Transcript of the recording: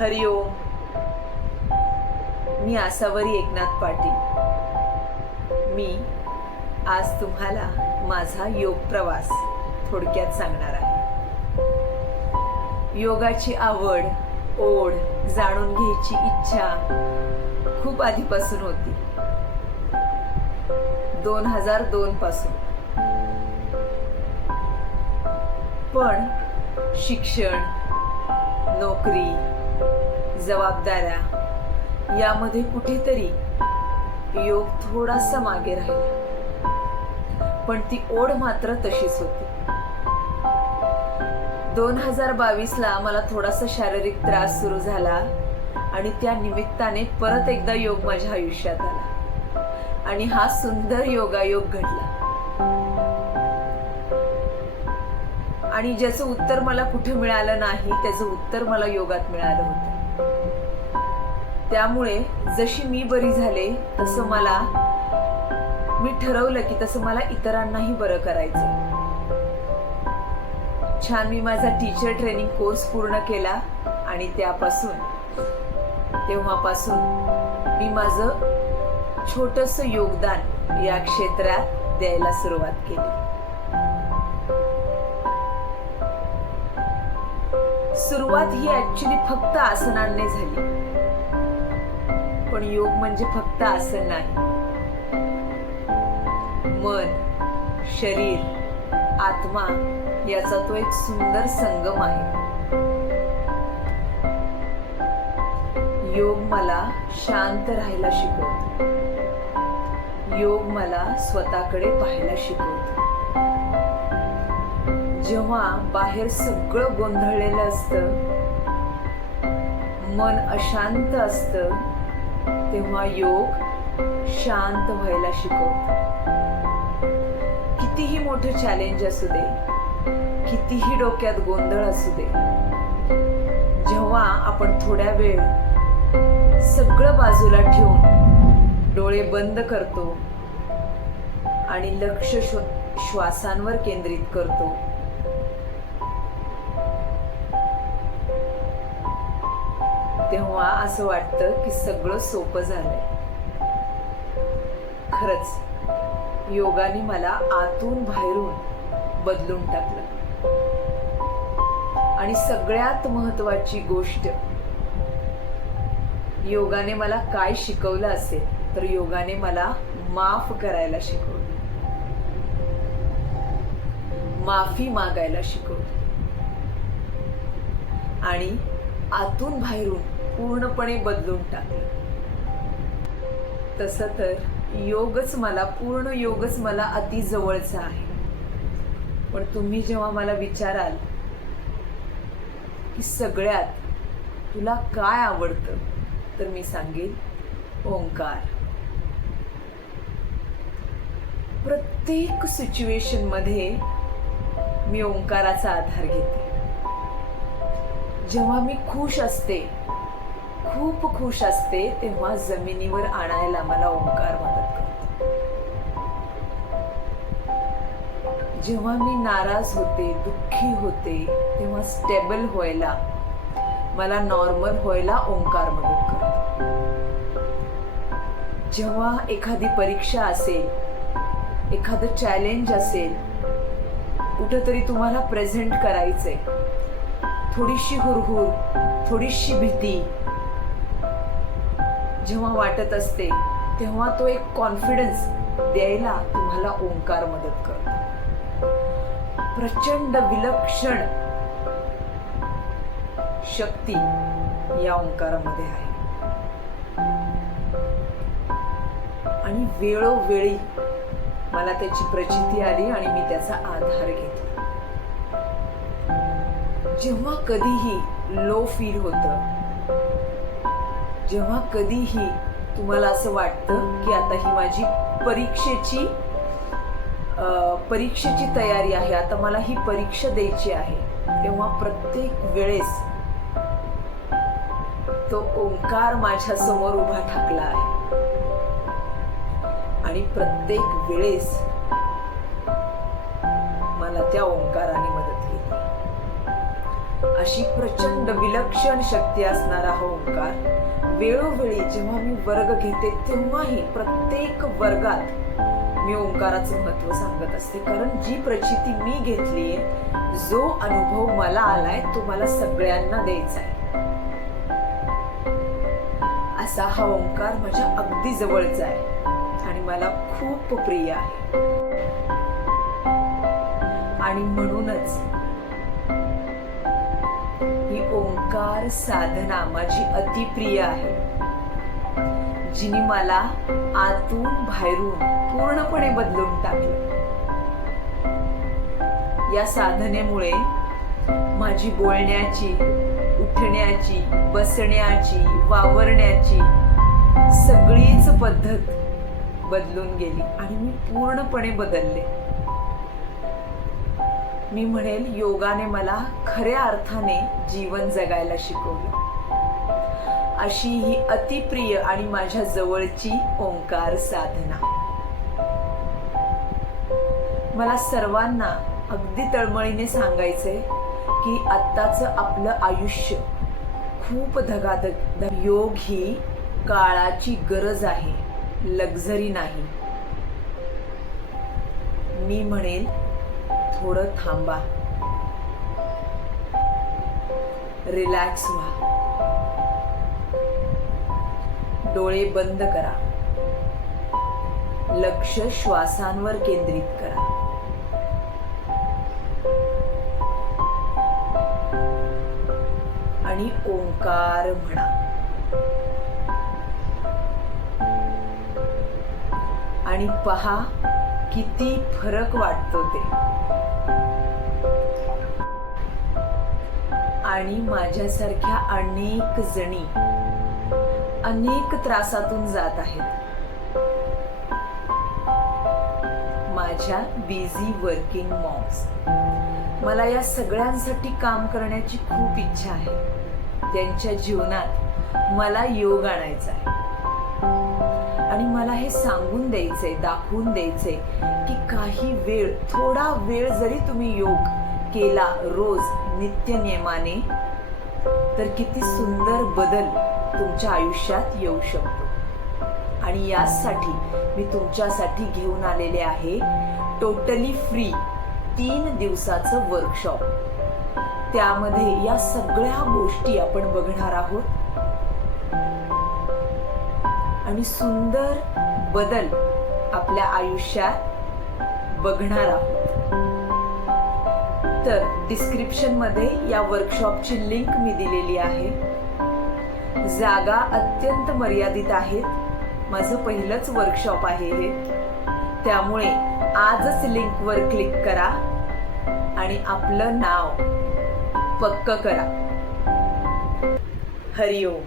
हरिओम. मी आसावरी एकनाथ पाटील. मी आज तुम्हाला माझा योग प्रवास थोडक्यात सांगणार आहे. योगाची आवड, ओढ जाणून घ्यायची इच्छा खूप आधीपासून होती. 2002 पासून. पण शिक्षण, नोकरी, जबाबदाऱ्या यामध्ये कुठेतरी योग थोडासा मागे राहिला, पण ती ओढ मात्र तशीच होती. 2022 ला मला थोडासा शारीरिक त्रास सुरू झाला आणि त्या निमित्ताने परत एकदा योग माझ्या आयुष्यात आला आणि हा सुंदर योगायोग घडला. आणि ज्याचं उत्तर मला कुठे मिळालं नाही त्याचं उत्तर मला योगात मिळालं होतं. त्यामुळे जशी मी बरी झाले तसं मी ठरवलं की तसं मला इतरांनाही बरं करायचं. छान मी माझा टीचर ट्रेनिंग कोर्स पूर्ण केला आणि तेव्हापासून मी माझं छोटंसं योगदान या क्षेत्रात द्यायला सुरुवात केली. सुरुवात ही ऍक्च्युली फक्त आसनांनी झाली, पण योग म्हणजे फक्त आसन नाही. मन, शरीर, आत्मा याचा तो एक सुंदर संगम आहे. योग मला शांत राहायला शिकवतो. योग मला स्वतःकडे पाहायला शिकवतो. जेव्हा बाहेर सगळं गोंधळलेलं असतं, मन अशांत असतं, तेव्हा योग शांत व्हायला शिकवतो. कितीही मोठं चॅलेंज असू दे, कितीही डोक्यात गोंधळ असू दे, जेव्हा आपण थोड्या वेळ सगळं बाजूला ठेवून डोळे बंद करतो आणि लक्ष श्वासांवर केंद्रित करतो, तेव्हा असं वाटतं की सगळं सोपं झालंय. खरंच योगाने मला आतून बाहेरून बदलून टाकलं. आणि सगळ्यात महत्वाची गोष्ट, योगाने मला काय शिकवलं असेल तर योगाने मला माफ करायला शिकवलं, माफी मागायला शिकवलं आणि आतून बाहेरून पूर्णपणे बदलून टाकलं. तसं तर पूर्ण योगच मला अति जवळचा आहे. पण तुम्ही जेव्हा मला विचाराल की सगळ्यात तुला काय आवडतं, तर मी सांगेन ओंकार. प्रत्येक सिच्युएशन मध्ये मी ओंकाराचा आधार घेते. जेव्हा मी खुश असते, खूप खुश असते, तेव्हा जमिनीवर आणायला मला ओंकार मदत करतो. जेव्हा मी नाराज होते, दुःखी होते, तेव्हा स्टेबल व्हायला, मला नॉर्मल व्हायला ओंकार मदत करतो. जेव्हा एखादी परीक्षा असेल, एखादं चॅलेंज असेल, कुठंतरी तुम्हाला प्रेझेंट करायचंय, थोडीशी हुरहुर, थोडीशी भीती जेव्हा वाटत असते, तेव्हा तो एक कॉन्फिडन्स द्यायला तुम्हाला ओंकार मदत करतो. प्रचंड विलक्षण शक्ती या ओंकारामध्ये आहे. आणि वेळोवेळी मला त्याची प्रचिती आली आणि मी त्याचा आधार घेतला. जेव्हा कधीही लो फील होतं, जेव्हा कधीही तुम्हाला असं वाटतं की आता ही माझी परीक्षेची तयारी आहे, आता मला ही परीक्षा द्यायची आहे, तेव्हा प्रत्येक वेळेस तो ओंकार माझ्या समोर उभा ठाकला आहे. आणि प्रत्येक वेळेस मला त्या ओंकाराने मदत केली. अशी प्रचंड विलक्षण शक्ती असणारा हा ओंकार वेळोवेळी जेव्हा मी वर्ग घेते तेव्हाही प्रत्येक वर्गात मी ओंकाराचं महत्व सांगत असते. कारण जी प्रचिती मी घेतलीये, जो अनुभव मला आलाय, तो मला सगळ्यांना द्यायचा आहे. असा हा ओंकार माझ्या अगदी जवळचा आहे आणि मला खूप प्रिय आहे. आणि म्हणूनच ही ओंकार साधना माझी अतिप्रिय आहे, जिने मला आतून बाहेरून पूर्णपणे बदलून टाकलं. या साधनेमुळे माझी बोलण्याची, उठण्याची, बसण्याची, वावरण्याची सगळीच पद्धत बदलून गेली आणि मी पूर्णपणे बदलले. मी म्हणेल, योगाने मला खऱ्या अर्थाने जीवन जगायला शिकवलं. अशी ही अतिप्रिय आणि माझ्या जवळची ओंकार साधना. मला सर्वांना अगदी तळमळीने सांगायचंय की आत्ताचं आपलं आयुष्य खूप धगाधग. योग ही काळाची गरज आहे, लक्झरी नाही. मी म्हणेल, थोडं थांबा, रिलॅक्स व्हा, डोळे बंद करा, लक्ष श्वासांवर केंद्रित करा. आणि ओंकार म्हणा. आणि पहा किती फरक वाटतो ते. आणि माझ्यासारख्या अनेक जणी अनेक त्रासातून जात आहेत. माझ्या बिझी वर्किंग मॉम्स, मला या सगळ्यांसाठी काम करण्याची खूप इच्छा आहे. त्यांच्या जीवनात मला योग आणायचा आहे आणि मला हे सांगून द्यायचंय, दाखवून द्यायचंय की काही वेळ, थोडा वेळ जरी तुम्ही योग केला रोज नित्यनियमाने, तर किती सुंदर बदल तुमच्या आयुष्यात येऊ शकतो. आणि यासाठी मी तुमच्यासाठी घेऊन आलेले आहे टोटली फ्री 3 दिवसाचं वर्कशॉप. त्यामध्ये या सगळ्या गोष्टी आपण बघणार आहोत आणि सुंदर बदल आपल्या आयुष्यात बघणार आहोत. तर डिस्क्रिप्शन मध्ये या वर्कशॉपची लिंक मी दिलेली आहे. जागा अत्यंत मर्यादित आहेत. माझं पहिलंच वर्कशॉप आहे हे, त्यामुळे आजच लिंकवर क्लिक करा आणि आपलं नाव पक्क करा. हरिओम.